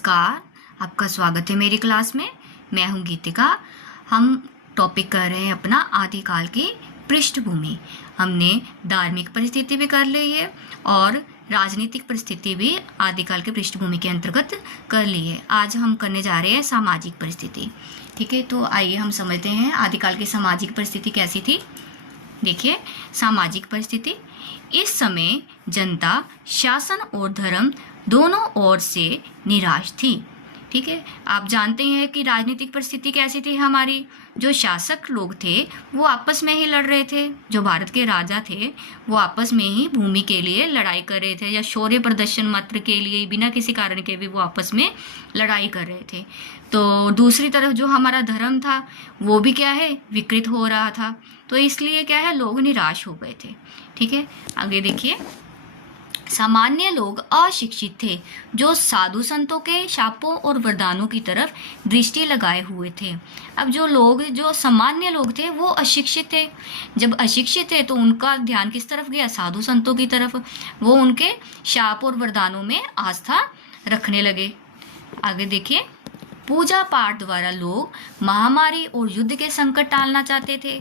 नमस्कार, आपका स्वागत है मेरी क्लास में। मैं हूं गीतिका। हम टॉपिक कर रहे हैं अपना आदिकाल की पृष्ठभूमि। हमने धार्मिक परिस्थिति भी कर ली है और राजनीतिक परिस्थिति भी आदिकाल की पृष्ठभूमि के अंतर्गत कर ली है। आज हम करने जा रहे हैं सामाजिक परिस्थिति। ठीक है, तो आइए हम समझते हैं आदिकाल की सामाजिक परिस्थिति कैसी थी। देखिए, सामाजिक परिस्थिति, इस समय जनता शासन और धर्म दोनों ओर से निराश थी। ठीक है, आप जानते हैं कि राजनीतिक परिस्थिति कैसी थी हमारी। जो शासक लोग थे वो आपस में ही लड़ रहे थे। जो भारत के राजा थे वो आपस में ही भूमि के लिए लड़ाई कर रहे थे, या शौर्य प्रदर्शन मात्र के लिए, बिना किसी कारण के भी वो आपस में लड़ाई कर रहे थे। तो दूसरी तरफ जो हमारा धर्म था वो भी क्या है, विकृत हो रहा था। तो इसलिए क्या है, लोग निराश हो गए थे। ठीक है, आगे देखिए, सामान्य लोग अशिक्षित थे, जो साधु संतों के शापों और वरदानों की तरफ दृष्टि लगाए हुए थे। अब जो सामान्य लोग थे वो अशिक्षित थे। जब अशिक्षित थे तो उनका ध्यान किस तरफ गया, साधु संतों की तरफ। वो उनके शाप और वरदानों में आस्था रखने लगे। आगे देखिए, पूजा पाठ द्वारा लोग महामारी और युद्ध के संकट टालना चाहते थे।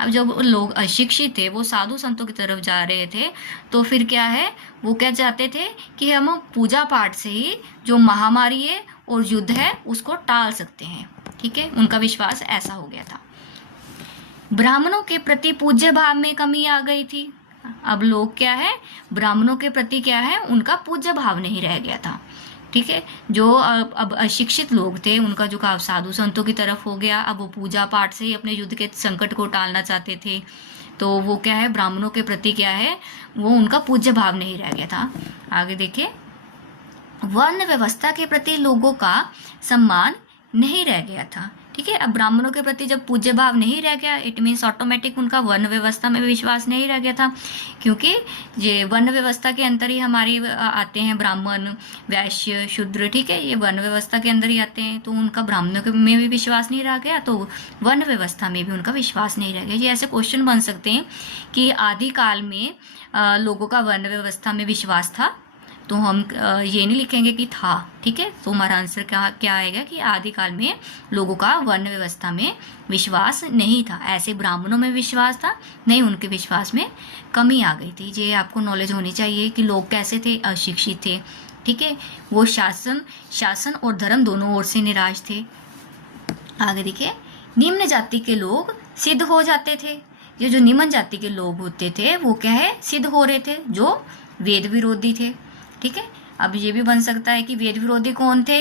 अब जब लोग अशिक्षित थे वो साधु संतों की तरफ जा रहे थे, तो फिर क्या है, वो क्या चाहते थे कि हम पूजा पाठ से ही जो महामारी है और युद्ध है उसको टाल सकते हैं। ठीक है, उनका विश्वास ऐसा हो गया था। ब्राह्मणों के प्रति पूज्य भाव में कमी आ गई थी। अब लोग क्या है, ब्राह्मणों के प्रति क्या है, उनका पूज्य भाव नहीं रह गया था। ठीक है, जो अब अशिक्षित लोग थे उनका झुकाव साधु संतों की तरफ हो गया। अब वो पूजा पाठ से ही अपने युद्ध के संकट को टालना चाहते थे। तो वो क्या है, ब्राह्मणों के प्रति क्या है, वो उनका पूज्य भाव नहीं रह गया था। आगे देखिए, वर्ण व्यवस्था के प्रति लोगों का सम्मान नहीं रह गया था। ठीक है, अब ब्राह्मणों के प्रति जब पूज्य भाव नहीं रह गया, इट मीन्स ऑटोमेटिक उनका वर्ण व्यवस्था में विश्वास नहीं रह गया था। क्योंकि ये वर्ण व्यवस्था के अंदर ही हमारी आते हैं ब्राह्मण, वैश्य, शूद्र। ठीक है, ये वर्ण व्यवस्था के अंदर ही आते हैं। तो उनका ब्राह्मणों में भी विश्वास नहीं रह गया, तो वर्ण व्यवस्था में भी उनका विश्वास नहीं रह गया। ये ऐसे क्वेश्चन बन सकते हैं कि आदिकाल में लोगों का वर्ण व्यवस्था में विश्वास था, तो हम ये नहीं लिखेंगे कि था। ठीक है, तो हमारा आंसर क्या आएगा कि आदिकाल में लोगों का वर्ण व्यवस्था में विश्वास नहीं था। ऐसे ब्राह्मणों में विश्वास था नहीं, उनके विश्वास में कमी आ गई थी। ये आपको नॉलेज होनी चाहिए कि लोग कैसे थे, अशिक्षित थे। ठीक है, वो शासन और धर्म दोनों ओर से निराश थे। आगे देखिए, निम्न जाति के लोग सिद्ध हो जाते थे। ये जो निम्न जाति के लोग होते थे वो क्या है, सिद्ध हो रहे थे, जो वेद विरोधी थे। ठीक है, अब ये भी बन सकता है कि वेद विरोधी कौन थे,